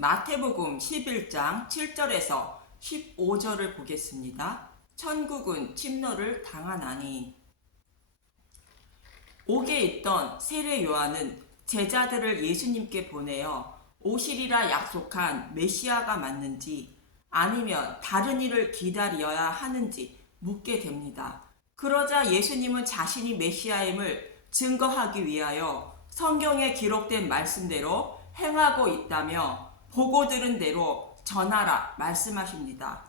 마태복음 11장 7절에서 15절을 보겠습니다. 천국은 침노를 당하나니. 옥에 있던 세례 요한은 제자들을 예수님께 보내어 오시리라 약속한 메시아가 맞는지 아니면 다른 일을 기다려야 하는지 묻게 됩니다. 그러자 예수님은 자신이 메시아임을 증거하기 위하여 성경에 기록된 말씀대로 행하고 있다며 보고 들은 대로 전하라 말씀하십니다.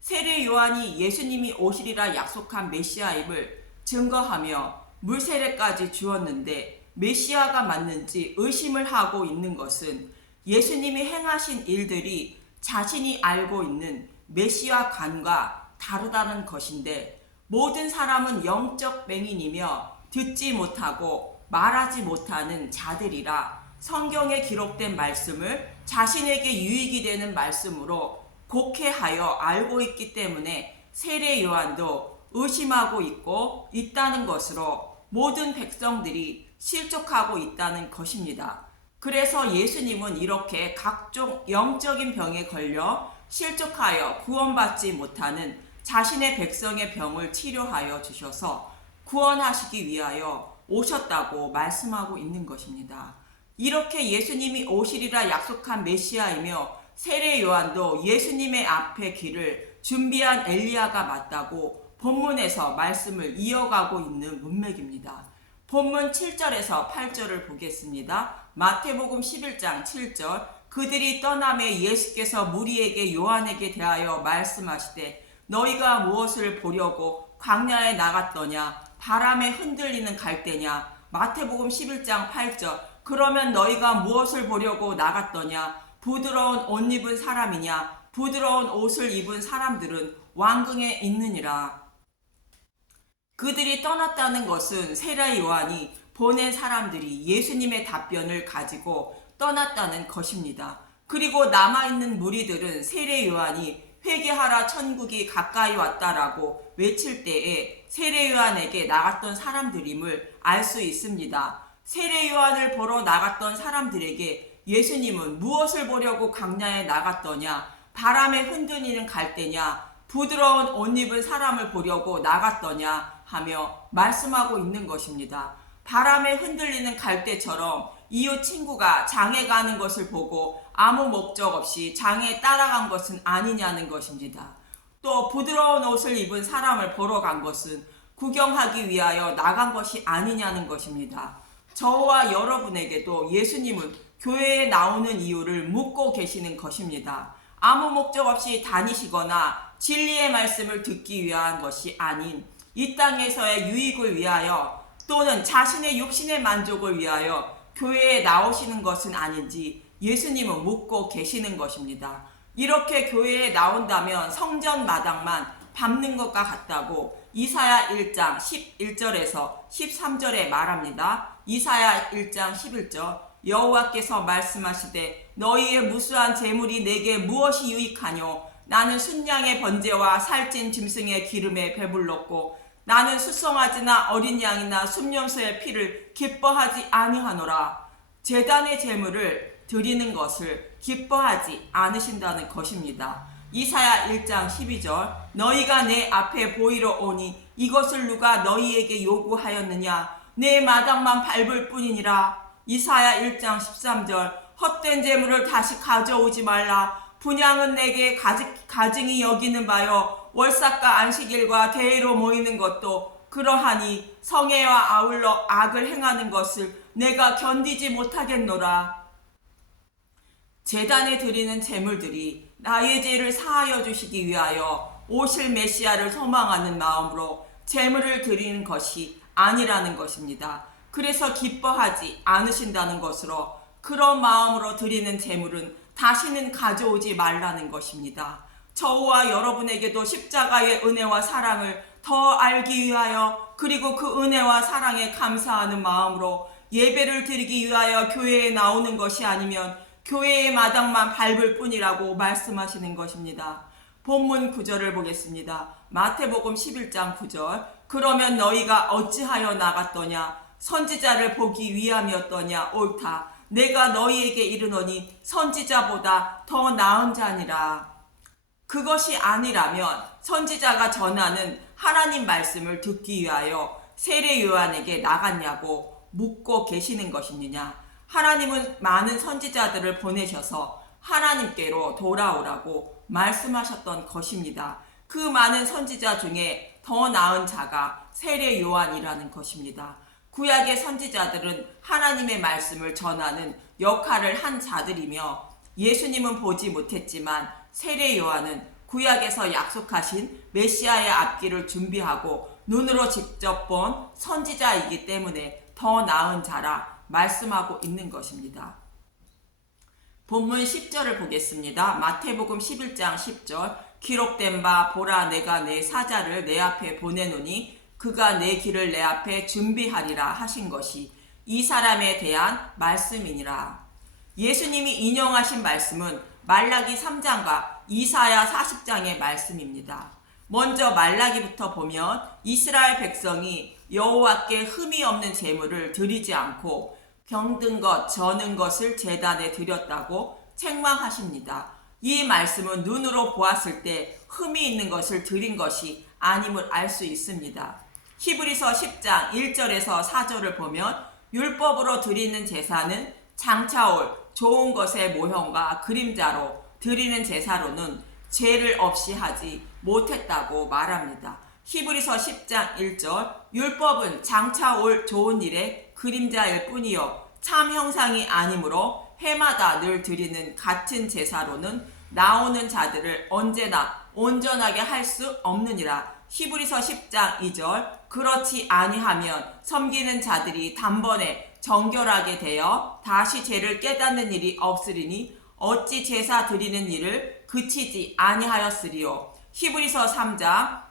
세례 요한이 예수님이 오시리라 약속한 메시아임을 증거하며 물세례까지 주었는데 메시아가 맞는지 의심을 하고 있는 것은 예수님이 행하신 일들이 자신이 알고 있는 메시아관과 다르다는 것인데, 모든 사람은 영적 맹인이며 듣지 못하고 말하지 못하는 자들이라 성경에 기록된 말씀을 자신에게 유익이 되는 말씀으로 곡해하여 알고 있기 때문에 세례 요한도 의심하고 있다는 것으로 모든 백성들이 실족하고 있다는 것입니다. 그래서 예수님은 이렇게 각종 영적인 병에 걸려 실족하여 구원받지 못하는 자신의 백성의 병을 치료하여 주셔서 구원하시기 위하여 오셨다고 말씀하고 있는 것입니다. 이렇게 예수님이 오시리라 약속한 메시아이며 세례 요한도 예수님의 앞에 길을 준비한 엘리야가 맞다고 본문에서 말씀을 이어가고 있는 문맥입니다. 본문 7절에서 8절을 보겠습니다. 마태복음 11장 7절. 그들이 떠나매 예수께서 무리에게 요한에게 대하여 말씀하시되 너희가 무엇을 보려고 광야에 나갔더냐? 바람에 흔들리는 갈대냐? 마태복음 11장 8절. 그러면 너희가 무엇을 보려고 나갔더냐? 부드러운 옷 입은 사람이냐? 부드러운 옷을 입은 사람들은 왕궁에 있느니라. 그들이 떠났다는 것은 세례 요한이 보낸 사람들이 예수님의 답변을 가지고 떠났다는 것입니다. 그리고 남아있는 무리들은 세례 요한이 회개하라 천국이 가까이 왔다라고 외칠 때에 세례 요한에게 나갔던 사람들임을 알 수 있습니다. 세례 요한을 보러 나갔던 사람들에게 예수님은 무엇을 보려고 광야에 나갔더냐? 바람에 흔들리는 갈대냐? 부드러운 옷 입은 사람을 보려고 나갔더냐? 하며 말씀하고 있는 것입니다. 바람에 흔들리는 갈대처럼 이웃 친구가 장에 가는 것을 보고 아무 목적 없이 장에 따라간 것은 아니냐는 것입니다. 또 부드러운 옷을 입은 사람을 보러 간 것은 구경하기 위하여 나간 것이 아니냐는 것입니다. 저와 여러분에게도 예수님은 교회에 나오는 이유를 묻고 계시는 것입니다. 아무 목적 없이 다니시거나 진리의 말씀을 듣기 위한 것이 아닌 이 땅에서의 유익을 위하여 또는 자신의 육신의 만족을 위하여 교회에 나오시는 것은 아닌지 예수님은 묻고 계시는 것입니다. 이렇게 교회에 나온다면 성전 마당만 밟는 것과 같다고 이사야 1장 11절에서 13절에 말합니다. 이사야 1장 11절. 여호와께서 말씀하시되 너희의 무수한 재물이 내게 무엇이 유익하뇨? 나는 순양의 번제와 살찐 짐승의 기름에 배불렀고 나는 수송아지나 어린 양이나 순염소의 피를 기뻐하지 아니하노라. 제단의 제물을 드리는 것을 기뻐하지 않으신다는 것입니다. 이사야 1장 12절. 너희가 내 앞에 보이러 오니 이것을 누가 너희에게 요구하였느냐? 내 마당만 밟을 뿐이니라. 이사야 1장 13절. 헛된 제물을 다시 가져오지 말라. 분향은 내게 가증히 여기는 바요 월삭과 안식일과 대회로 모이는 것도 그러하니 성회와 아울러 악을 행하는 것을 내가 견디지 못하겠노라. 제단에 드리는 제물들이 나의 죄를 사하여 주시기 위하여 오실 메시아를 소망하는 마음으로 제물을 드리는 것이 아니라는 것입니다. 그래서 기뻐하지 않으신다는 것으로 그런 마음으로 드리는 제물은 다시는 가져오지 말라는 것입니다. 저와 여러분에게도 십자가의 은혜와 사랑을 더 알기 위하여 그리고 그 은혜와 사랑에 감사하는 마음으로 예배를 드리기 위하여 교회에 나오는 것이 아니면 교회의 마당만 밟을 뿐이라고 말씀하시는 것입니다. 본문 9절을 보겠습니다. 마태복음 11장 9절. 그러면 너희가 어찌하여 나갔더냐? 선지자를 보기 위함이었더냐? 옳다. 내가 너희에게 이르노니 선지자보다 더 나은 자니라. 그것이 아니라면 선지자가 전하는 하나님 말씀을 듣기 위하여 세례 요한에게 나갔냐고 묻고 계시는 것이느냐. 하나님은 많은 선지자들을 보내셔서 하나님께로 돌아오라고 말씀하셨던 것입니다. 그 많은 선지자 중에 더 나은 자가 세례 요한이라는 것입니다. 구약의 선지자들은 하나님의 말씀을 전하는 역할을 한 자들이며 예수님은 보지 못했지만 세례 요한은 구약에서 약속하신 메시아의 앞길을 준비하고 눈으로 직접 본 선지자이기 때문에 더 나은 자라 말씀하고 있는 것입니다. 본문 10절을 보겠습니다. 마태복음 11장 10절. 기록된 바 보라 내가 내 사자를 내 앞에 보내노니 그가 내 길을 내 앞에 준비하리라 하신 것이 이 사람에 대한 말씀이니라. 예수님이 인용하신 말씀은 말라기 3장과 이사야 40장의 말씀입니다. 먼저 말라기부터 보면 이스라엘 백성이 여호와께 흠이 없는 제물을 드리지 않고 병든 것, 저는 것을 제단에 드렸다고 책망하십니다. 이 말씀은 눈으로 보았을 때 흠이 있는 것을 드린 것이 아님을 알 수 있습니다. 히브리서 10장 1절에서 4절을 보면 율법으로 드리는 제사는 장차올 좋은 것의 모형과 그림자로 드리는 제사로는 죄를 없이 하지 못했다고 말합니다. 히브리서 10장 1절. 율법은 장차올 좋은 일의 그림자일 뿐이요 참 형상이 아니므로 해마다 늘 드리는 같은 제사로는 나오는 자들을 언제나 온전하게 할 수 없느니라. 히브리서 10장 2절. 그렇지 아니하면 섬기는 자들이 단번에 정결하게 되어 다시 죄를 깨닫는 일이 없으리니 어찌 제사 드리는 일을 그치지 아니하였으리요. 히브리서 3장.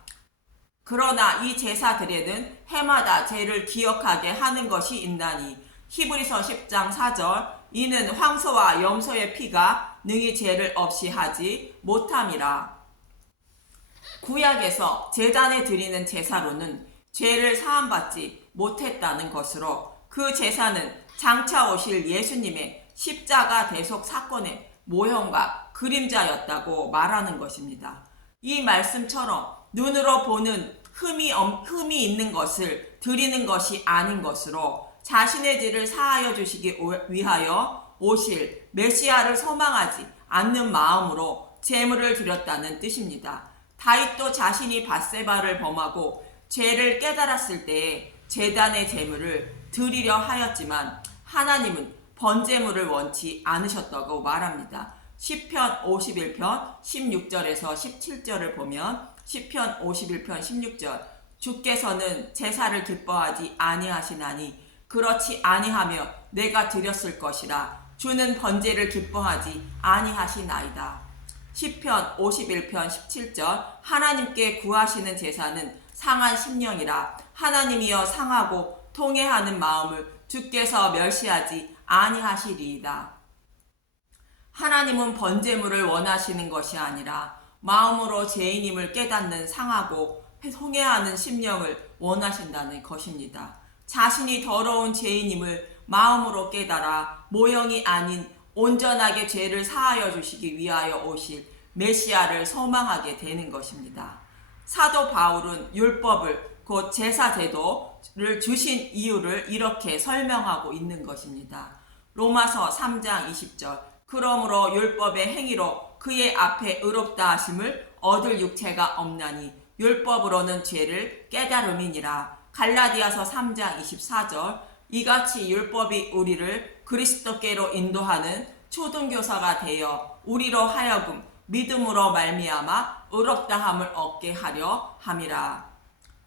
그러나 이 제사들에는 해마다 죄를 기억하게 하는 것이 있나니. 히브리서 10장 4절. 이는 황소와 염소의 피가 능히 죄를 없이 하지 못함이라. 구약에서 제단에 드리는 제사로는 죄를 사함받지 못했다는 것으로 그 제사는 장차 오실 예수님의 십자가 대속 사건의 모형과 그림자였다고 말하는 것입니다. 이 말씀처럼 눈으로 보는 흠이 있는 것을 드리는 것이 아닌 것으로 자신의 죄를 사하여 주시기 위하여 오실 메시아를 소망하지 않는 마음으로 제물을 드렸다는 뜻입니다. 다윗도 자신이 밧세바를 범하고 죄를 깨달았을 때에 제단의 제물을 드리려 하였지만 하나님은 번제물을 원치 않으셨다고 말합니다. 시편 51편 16절에서 17절을 보면 시편 51편 16절. 주께서는 제사를 기뻐하지 아니하시나니 그렇지 아니하며 내가 드렸을 것이라. 주는 번제를 기뻐하지 아니하시나이다. 시편 51편 17절. 하나님께 구하시는 제사는 상한 심령이라. 하나님이여 상하고 통회하는 마음을 주께서 멸시하지 아니하시리이다. 하나님은 번제물을 원하시는 것이 아니라 마음으로 죄인임을 깨닫는 상하고 통회하는 심령을 원하신다는 것입니다. 자신이 더러운 죄인임을 마음으로 깨달아 모형이 아닌 온전하게 죄를 사하여 주시기 위하여 오실 메시아를 소망하게 되는 것입니다. 사도 바울은 율법을 곧 제사제도를 주신 이유를 이렇게 설명하고 있는 것입니다. 로마서 3장 20절. 그러므로 율법의 행위로 그의 앞에 의롭다 하심을 얻을 육체가 없나니 율법으로는 죄를 깨달음이니라. 갈라디아서 3장 24절. 이같이 율법이 우리를 그리스도께로 인도하는 초등교사가 되어 우리로 하여금 믿음으로 말미암아 의롭다함을 얻게 하려 함이라.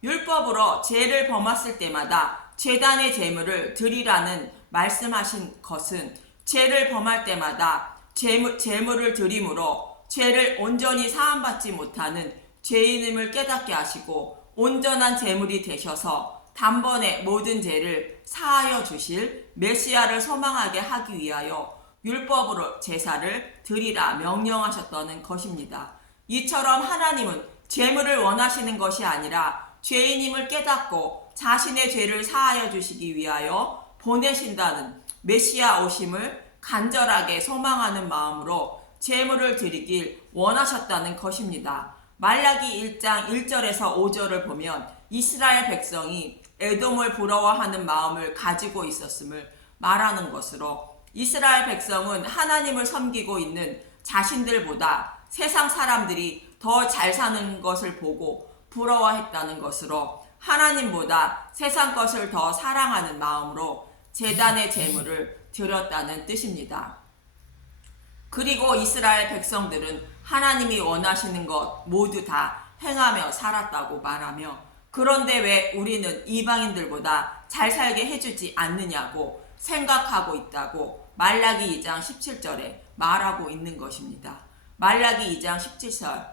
율법으로 죄를 범했을 때마다 제단의 제물을 드리라는 말씀하신 것은 죄를 범할 때마다 제물을 드림으로 죄를 온전히 사함받지 못하는 죄인임을 깨닫게 하시고 온전한 제물이 되셔서 단번에 모든 죄를 사하여 주실 메시아를 소망하게 하기 위하여 율법으로 제사를 드리라 명령하셨다는 것입니다. 이처럼 하나님은 제물을 원하시는 것이 아니라 죄인임을 깨닫고 자신의 죄를 사하여 주시기 위하여 보내신다는 메시아 오심을 간절하게 소망하는 마음으로 제물을 드리길 원하셨다는 것입니다. 말라기 1장 1절에서 5절을 보면 이스라엘 백성이 에돔을 부러워하는 마음을 가지고 있었음을 말하는 것으로, 이스라엘 백성은 하나님을 섬기고 있는 자신들보다 세상 사람들이 더 잘 사는 것을 보고 부러워했다는 것으로, 하나님보다 세상 것을 더 사랑하는 마음으로 제단의 제물을 드렸다는 뜻입니다. 그리고 이스라엘 백성들은 하나님이 원하시는 것 모두 다 행하며 살았다고 말하며, 그런데 왜 우리는 이방인들보다 잘 살게 해주지 않느냐고 생각하고 있다고 말라기 2장 17절에 말하고 있는 것입니다. 말라기 2장 17절,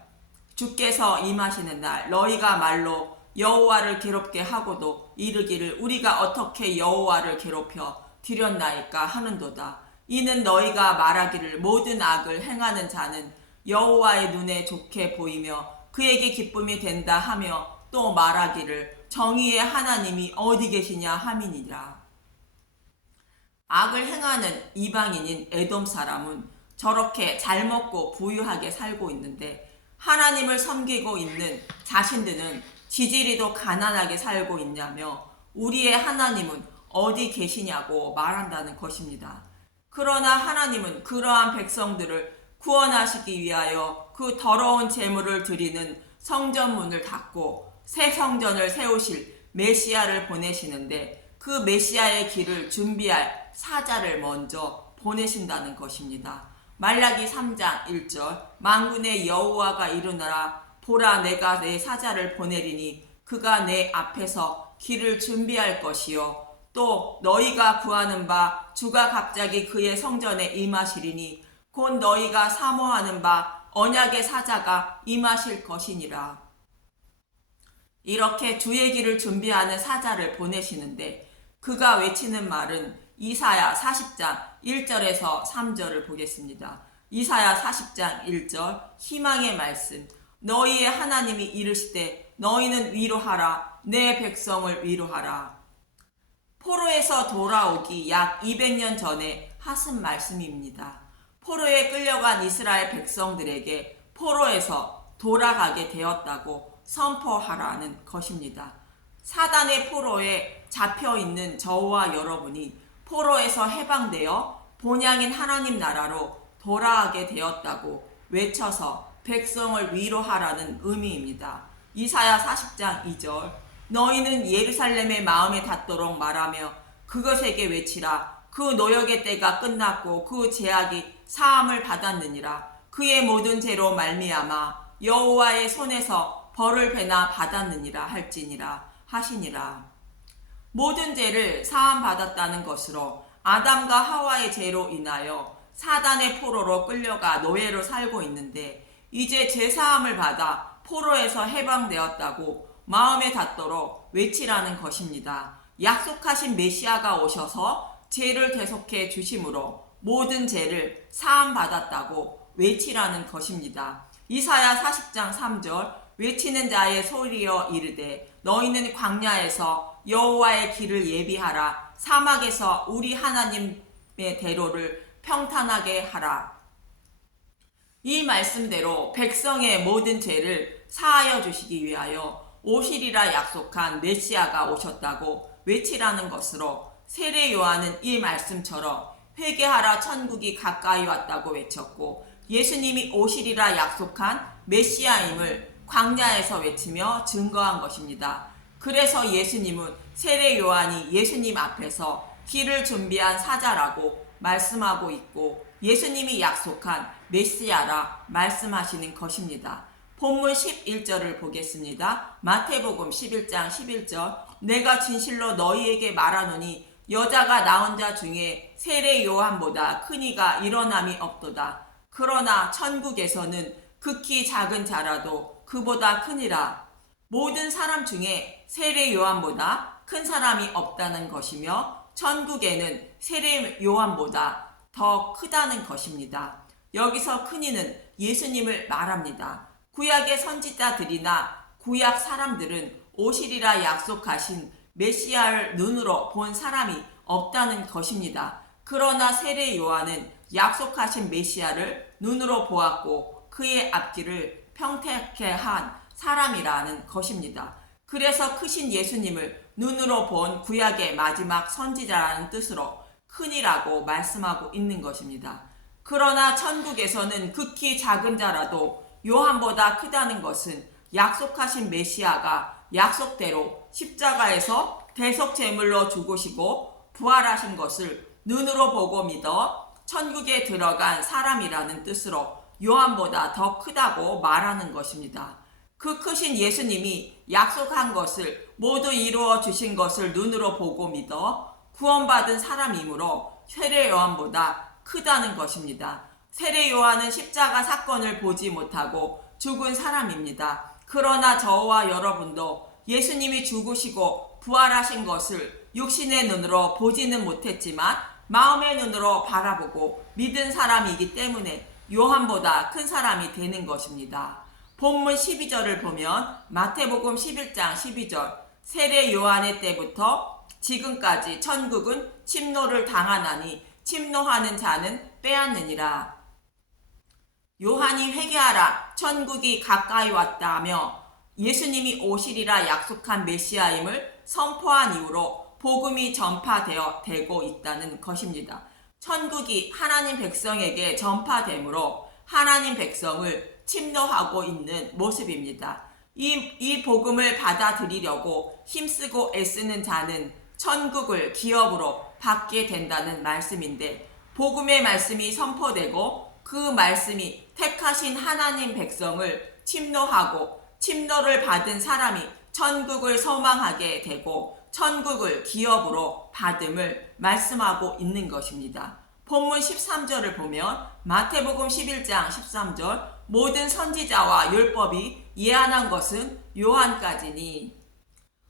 주께서 임하시는 날 너희가 말로 여호와를 괴롭게 하고도 이르기를 우리가 어떻게 여호와를 괴롭혀 드렸나이까 하는도다. 이는 너희가 말하기를 모든 악을 행하는 자는 여호와의 눈에 좋게 보이며 그에게 기쁨이 된다 하며 또 말하기를 정의의 하나님이 어디 계시냐 함이니라. 악을 행하는 이방인인 에돔 사람은 저렇게 잘 먹고 부유하게 살고 있는데, 하나님을 섬기고 있는 자신들은 지지리도 가난하게 살고 있냐며 우리의 하나님은 어디 계시냐고 말한다는 것입니다. 그러나 하나님은 그러한 백성들을 구원하시기 위하여 그 더러운 제물을 드리는 성전문을 닫고 새 성전을 세우실 메시아를 보내시는데, 그 메시아의 길을 준비할 사자를 먼저 보내신다는 것입니다. 말라기 3장 1절, 만군의 여호와가 이르노라 보라 내가 내 사자를 보내리니 그가 내 앞에서 길을 준비할 것이요 또 너희가 구하는 바 주가 갑자기 그의 성전에 임하시리니 곧 너희가 사모하는 바 언약의 사자가 임하실 것이니라. 이렇게 주의 길을 준비하는 사자를 보내시는데, 그가 외치는 말은 이사야 40장 1절에서 3절을 보겠습니다. 이사야 40장 1절, 희망의 말씀. 너희의 하나님이 이르시되 너희는 위로하라, 내 백성을 위로하라. 포로에서 돌아오기 약 200년 전에 하신 말씀입니다. 포로에 끌려간 이스라엘 백성들에게 포로에서 돌아가게 되었다고 선포하라는 것입니다. 사단의 포로에 잡혀있는 저와 여러분이 포로에서 해방되어 본향인 하나님 나라로 돌아가게 되었다고 외쳐서 백성을 위로하라는 의미입니다. 이사야 40장 2절, 너희는 예루살렘의 마음에 닿도록 말하며 그것에게 외치라. 그 노역의 때가 끝났고 그 죄악이 사함을 받았느니라. 그의 모든 죄로 말미암아 여호와의 손에서 벌을 배나 받았느니라 할지니라 하시니라. 모든 죄를 사함 받았다는 것으로 아담과 하와의 죄로 인하여 사단의 포로로 끌려가 노예로 살고 있는데, 이제 죄 사함을 받아 포로에서 해방되었다고 마음에 닿도록 외치라는 것입니다. 약속하신 메시아가 오셔서 죄를 대속해 주심으로 모든 죄를 사함 받았다고 외치라는 것입니다. 이사야 40장 3절, 외치는 자의 소리여 이르되 너희는 광야에서 여호와의 길을 예비하라. 사막에서 우리 하나님의 대로를 평탄하게 하라. 이 말씀대로 백성의 모든 죄를 사하여 주시기 위하여 오시리라 약속한 메시아가 오셨다고 외치라는 것으로, 세례 요한은 이 말씀처럼 회개하라 천국이 가까이 왔다고 외쳤고, 예수님이 오시리라 약속한 메시아임을 광야에서 외치며 증거한 것입니다. 그래서 예수님은 세례 요한이 예수님 앞에서 길을 준비한 사자라고 말씀하고 있고, 예수님이 약속한 메시아라 말씀하시는 것입니다. 본문 11절을 보겠습니다. 마태복음 11장 11절, 내가 진실로 너희에게 말하노니 여자가 낳은 자 중에 세례 요한보다 큰 이가 일어남이 없도다. 그러나 천국에서는 극히 작은 자라도 그보다 크니라. 모든 사람 중에 세례 요한보다 큰 사람이 없다는 것이며, 천국에는 세례 요한보다 더 크다는 것입니다. 여기서 큰 이는 예수님을 말합니다. 구약의 선지자들이나 구약 사람들은 오시리라 약속하신 메시아를 눈으로 본 사람이 없다는 것입니다. 그러나 세례 요한은 약속하신 메시아를 눈으로 보았고 그의 앞길을 평택케 한 사람이라는 것입니다. 그래서 크신 예수님을 눈으로 본 구약의 마지막 선지자라는 뜻으로 큰이라고 말씀하고 있는 것입니다. 그러나 천국에서는 극히 작은 자라도 요한보다 크다는 것은 약속하신 메시아가 약속대로 십자가에서 대속 제물로 죽으시고 부활하신 것을 눈으로 보고 믿어 천국에 들어간 사람이라는 뜻으로 요한보다 더 크다고 말하는 것입니다. 그 크신 예수님이 약속한 것을 모두 이루어 주신 것을 눈으로 보고 믿어 구원받은 사람이므로 세례 요한보다 크다는 것입니다. 세례 요한은 십자가 사건을 보지 못하고 죽은 사람입니다. 그러나 저와 여러분도 예수님이 죽으시고 부활하신 것을 육신의 눈으로 보지는 못했지만 마음의 눈으로 바라보고 믿은 사람이기 때문에 요한보다 큰 사람이 되는 것입니다. 본문 12절을 보면 마태복음 11장 12절 세례 요한의 때부터 지금까지 천국은 침노를 당하나니 침노하는 자는 빼앗느니라. 요한이 회개하라 천국이 가까이 왔다며 예수님이 오시리라 약속한 메시아임을 선포한 이후로 복음이 전파되어 되고 있다는 것입니다. 천국이 하나님 백성에게 전파되므로 하나님 백성을 침노하고 있는 모습입니다. 이 복음을 받아들이려고 힘쓰고 애쓰는 자는 천국을 기업으로 받게 된다는 말씀인데 복음의 말씀이 선포되고 그 말씀이 택하신 하나님 백성을 침노하고 침노를 받은 사람이 천국을 소망하게 되고 천국을 기업으로 받음을 말씀하고 있는 것입니다. 본문 13절을 보면 마태복음 11장 13절 모든 선지자와 율법이 예언한 것은 요한까지니.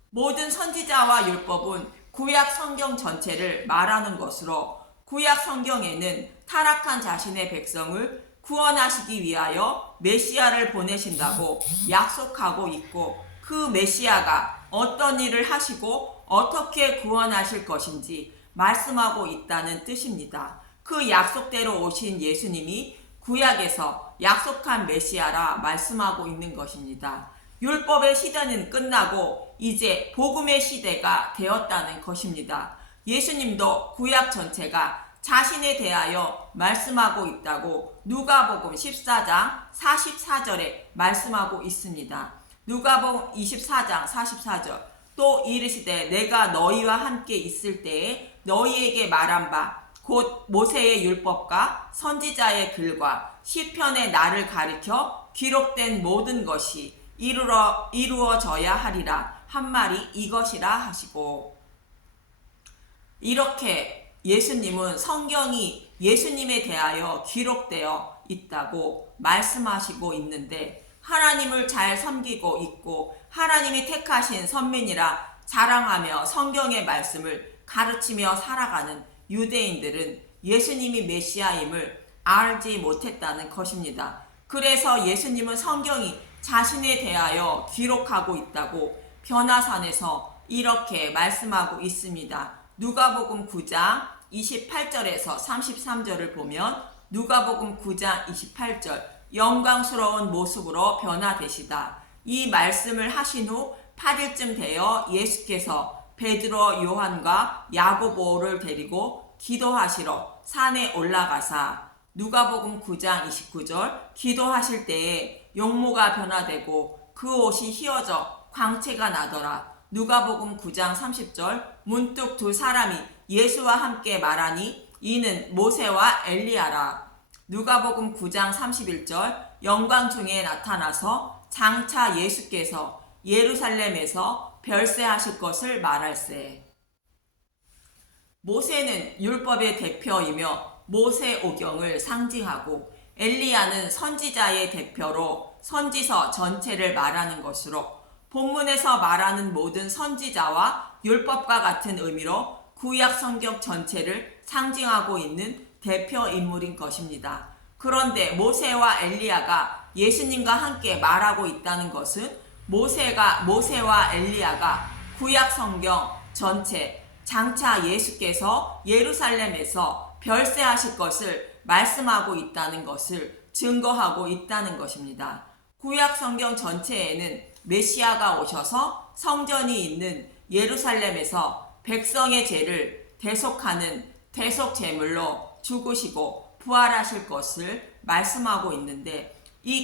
모든 선지자와 율법은 구약 성경 전체를 말하는 것으로 구약 성경에는 타락한 자신의 백성을 구원하시기 위하여 메시아를 보내신다고 약속하고 있고 그 메시아가 어떤 일을 하시고 어떻게 구원하실 것인지 말씀하고 있다는 뜻입니다. 그 약속대로 오신 예수님이 구약에서 약속한 메시아라 말씀하고 있는 것입니다. 율법의 시대는 끝나고 이제 복음의 시대가 되었다는 것입니다. 예수님도 구약 전체가 자신에 대하여 말씀하고 있다고 누가복음 14장 44절에 말씀하고 있습니다. 누가복음 24장 44절 또 이르시되 내가 너희와 함께 있을 때에 너희에게 말한 바 곧 모세의 율법과 선지자의 글과 시편의 나를 가리켜 기록된 모든 것이 이루어져야 하리라 한 말이 이것이라 하시고. 이렇게 예수님은 성경이 예수님에 대하여 기록되어 있다고 말씀하시고 있는데 하나님을 잘 섬기고 있고 하나님이 택하신 선민이라 자랑하며 성경의 말씀을 가르치며 살아가는 유대인들은 예수님이 메시아임을 알지 못했다는 것입니다. 그래서 예수님은 성경이 자신에 대하여 기록하고 있다고 변화산에서 이렇게 말씀하고 있습니다. 누가복음 9장 28절에서 33절을 보면 누가복음 9장 28절 영광스러운 모습으로 변화되시다. 이 말씀을 하신 후 8일쯤 되어 예수께서 베드로 요한과 야고보를 데리고 기도하시러 산에 올라가사 누가복음 9장 29절 기도하실 때에 용모가 변화되고 그 옷이 휘어져 광채가 나더라. 누가복음 9장 30절 문득 두 사람이 예수와 함께 말하니 이는 모세와 엘리야라. 누가복음 9장 31절 영광 중에 나타나서 장차 예수께서 예루살렘에서 별세하실 것을 말할세. 모세는 율법의 대표이며 모세오경을 상징하고 엘리야는 선지자의 대표로 선지서 전체를 말하는 것으로 본문에서 말하는 모든 선지자와 율법과 같은 의미로 구약 성경 전체를 상징하고 있는 대표 인물인 것입니다. 그런데 모세와 엘리야가 예수님과 함께 말하고 있다는 것은 모세와 엘리야가 구약 성경 전체 장차 예수께서 예루살렘에서 별세하실 것을 말씀하고 있다는 것을 증거하고 있다는 것입니다. 구약 성경 전체에는 메시아가 오셔서 성전이 있는 예루살렘에서 백성의 죄를 대속하는 대속 제물로 죽으시고 부활하실 것을 말씀하고 있는데,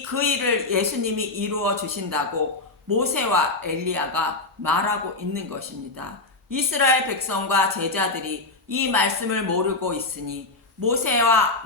그 일을 예수님이 이루어 주신다고 모세와 엘리야가 말하고 있는 것입니다. 이스라엘 백성과 제자들이 이 말씀을 모르고 있으니 모세와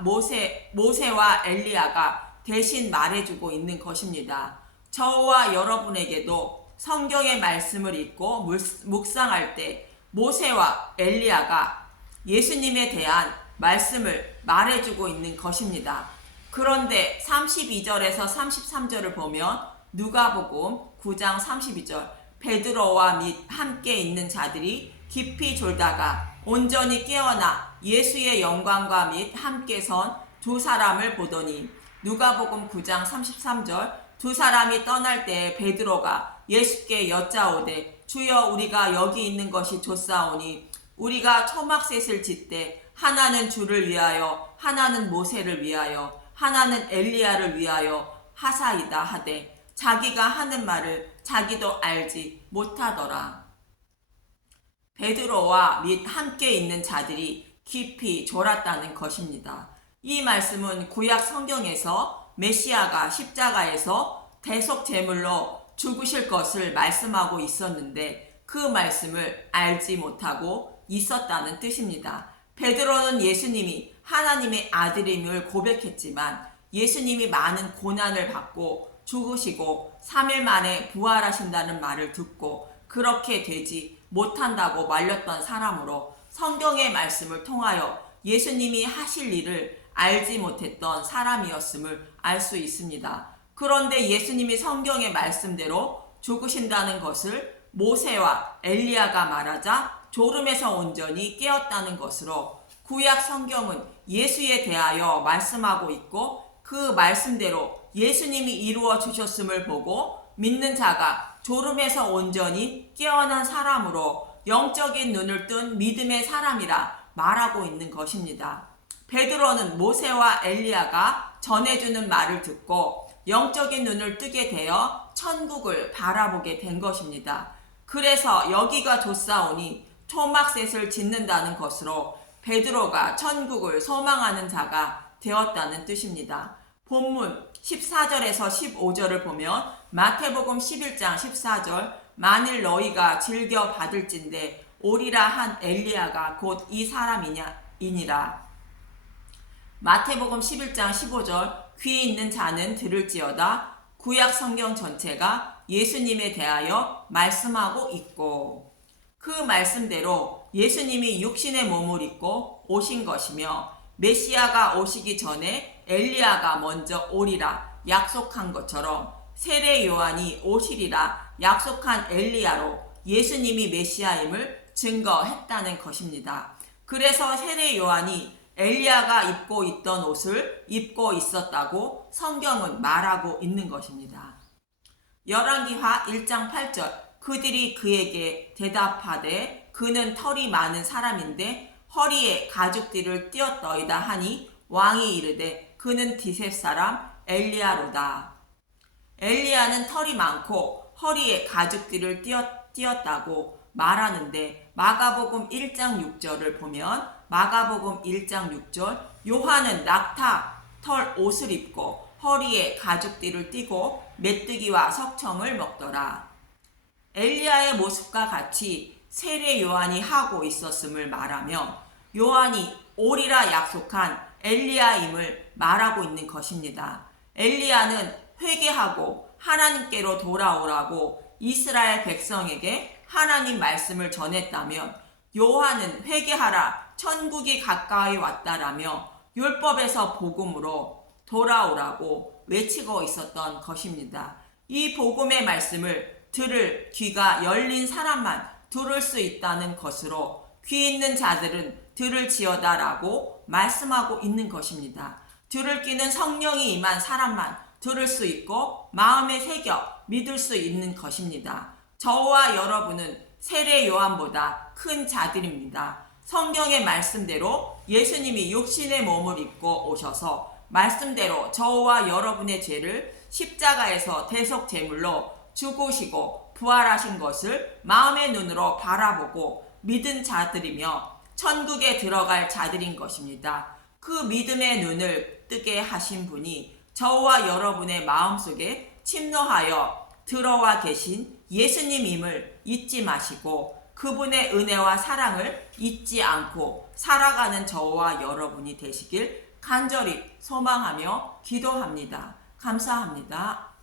엘리야가 대신 말해주고 있는 것입니다. 저와 여러분에게도 성경의 말씀을 읽고 묵상할 때 모세와 엘리야가 예수님에 대한 말씀을 말해주고 있는 것입니다. 그런데 32절에서 33절을 보면 누가복음 9장 32절, 베드로와 및 함께 있는 자들이 깊이 졸다가 온전히 깨어나 예수의 영광과 및 함께 선 두 사람을 보더니, 누가복음 9장 33절, 두 사람이 떠날 때 베드로가 예수께 여짜오되 주여, 우리가 여기 있는 것이 좋사오니 우리가 초막셋을 짓되 하나는 주를 위하여 하나는 모세를 위하여 하나는 엘리야를 위하여 하사이다 하되 자기가 하는 말을 자기도 알지 못하더라. 베드로와 및 함께 있는 자들이 깊이 졸았다는 것입니다. 이 말씀은 구약 성경에서 메시아가 십자가에서 대속 제물로 죽으실 것을 말씀하고 있었는데 그 말씀을 알지 못하고 있었다는 뜻입니다. 베드로는 예수님이 하나님의 아들임을 고백했지만 예수님이 많은 고난을 받고 죽으시고 3일 만에 부활하신다는 말을 듣고 그렇게 되지 못한다고 말렸던 사람으로 성경의 말씀을 통하여 예수님이 하실 일을 알지 못했던 사람이었음을 알 수 있습니다. 그런데 예수님이 성경의 말씀대로 죽으신다는 것을 모세와 엘리야가 말하자 졸음에서 온전히 깨었다는 것으로 구약 성경은 예수에 대하여 말씀하고 있고 그 말씀대로 예수님이 이루어 주셨음을 보고 믿는 자가 졸음에서 온전히 깨어난 사람으로 영적인 눈을 뜬 믿음의 사람이라 말하고 있는 것입니다. 베드로는 모세와 엘리야가 전해주는 말을 듣고 영적인 눈을 뜨게 되어 천국을 바라보게 된 것입니다. 그래서 여기가 좋사오니 초막셋을 짓는다는 것으로 베드로가 천국을 소망하는 자가 되었다는 뜻입니다. 본문 14절에서 15절을 보면 마태복음 11장 14절, 만일 너희가 즐겨 받을진대 오리라 한 엘리야가 곧 이 사람이니라. 마태복음 11장 15절, 귀 있는 자는 들을지어다. 구약 성경 전체가 예수님에 대하여 말씀하고 있고 그 말씀대로 예수님이 육신의 몸을 입고 오신 것이며 메시아가 오시기 전에 엘리야가 먼저 오리라 약속한 것처럼 세례 요한이 오시리라 약속한 엘리야로 예수님이 메시아임을 증거했다는 것입니다. 그래서 세례 요한이 엘리야가 입고 있던 옷을 입고 있었다고 성경은 말하고 있는 것입니다. 열왕기하 1장 8절, 그들이 그에게 대답하되 그는 털이 많은 사람인데 허리에 가죽띠를 띄었더이다 하니 왕이 이르되 그는 디셉 사람 엘리야로다. 엘리야는 털이 많고 허리에 가죽띠를 띄었다고 말하는데 마가복음 1장 6절을 보면 마가복음 1장 6절, 요한은 낙타 털 옷을 입고 허리에 가죽띠를 띠고 메뚜기와 석청을 먹더라. 엘리야의 모습과 같이 세례 요한이 하고 있었음을 말하며 요한이 오리라 약속한 엘리야임을 말하고 있는 것입니다. 엘리야는 회개하고 하나님께로 돌아오라고 이스라엘 백성에게 하나님 말씀을 전했다면 요한은 회개하라 천국이 가까이 왔다라며 율법에서 복음으로 돌아오라고 외치고 있었던 것입니다. 이 복음의 말씀을 들을 귀가 열린 사람만 들을 수 있다는 것으로 귀 있는 자들은 들을지어다라고 말씀하고 있는 것입니다. 들을 귀는 성령이 임한 사람만 들을 수 있고 마음에 새겨 믿을 수 있는 것입니다. 저와 여러분은 세례 요한보다 큰 자들입니다. 성경의 말씀대로 예수님이 육신의 몸을 입고 오셔서 말씀대로 저와 여러분의 죄를 십자가에서 대속 제물로 죽으시고 부활하신 것을 마음의 눈으로 바라보고 믿은 자들이며 천국에 들어갈 자들인 것입니다. 그 믿음의 눈을 뜨게 하신 분이 저와 여러분의 마음속에 침노하여 들어와 계신 예수님임을 잊지 마시고 그분의 은혜와 사랑을 잊지 않고 살아가는 저와 여러분이 되시길 간절히 소망하며 기도합니다. 감사합니다.